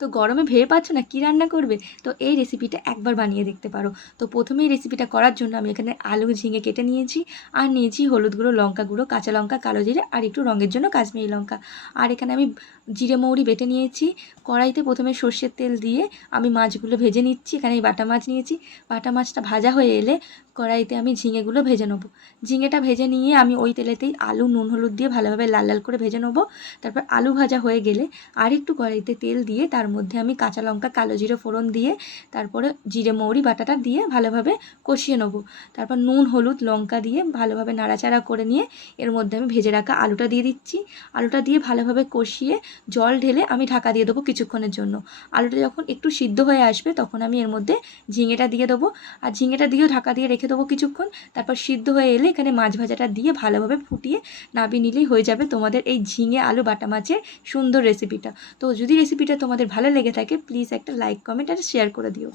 তো গরমে ভেবে পাচ্ছ না কী রান্না করবে, তো এই রেসিপিটা একবার বানিয়ে দেখতে পারো। তো প্রথমেই রেসিপিটা করার জন্য আমি এখানে আলু ঝিঙে কেটে নিয়েছি, আর নিয়েছি হলুদ গুঁড়ো, লঙ্কা গুঁড়ো, কাঁচা লঙ্কা, কালো জিরে আর একটু রঙের জন্য কাশ্মীরি লঙ্কা। আর এখানে আমি জিরে মৌরি বেটে নিয়েছি। কড়াইতে প্রথমে সর্ষের তেল দিয়ে আমি মাছগুলো ভেজে নিচ্ছি। এখানে এই বাটা মাছ নিয়েছি। বাটা মাছটা ভাজা হয়ে এলে কড়াইতে আমি ঝিঙেগুলো ভেজে নেবো। ঝিঙেটা ভেজে নিয়ে আমি ওই তেলেতেই আলু নুন হলুদ দিয়ে ভালোভাবে লাল লাল করে ভেজে নেবো। তারপর আলু ভাজা হয়ে গেলে আরেকটু কড়াইতে তেল দিয়ে তার মধ্যে আমি কাঁচা লঙ্কা, কালো জিরে ফোড়ন দিয়ে তারপরে জিরে মৌরি বাটাটা দিয়ে ভালোভাবে কষিয়ে নেব। তারপর নুন হলুদ লঙ্কা দিয়ে ভালোভাবে নাড়াচাড়া করে নিয়ে এর মধ্যে আমি ভেজে রাখা আলুটা দিয়ে দিচ্ছি। আলুটা দিয়ে ভালোভাবে কষিয়ে জল ঢেলে আমি ঢাকা দিয়ে দেবো কিছুক্ষণের জন্য। আলুটা যখন একটু সিদ্ধ হয়ে আসবে তখন আমি এর মধ্যে ঝিঙেটা দিয়ে দেবো, আর ঝিঙেটা দিয়েও ঢাকা দিয়ে রেখে দেবো কিছুক্ষণ। তারপর সিদ্ধ হয়ে এলে এখানে মাছ ভাজাটা দিয়ে ভালোভাবে ফুটিয়ে নামিয়ে নিলেই হয়ে যাবে তোমাদের এই ঝিঙে আলু বাটা মাছের সুন্দর রেসিপিটা। তো যদি রেসিপিটা তোমাদের ভালো লেগে থাকে প্লিজ একটা লাইক কমেন্ট আর শেয়ার করে দিও।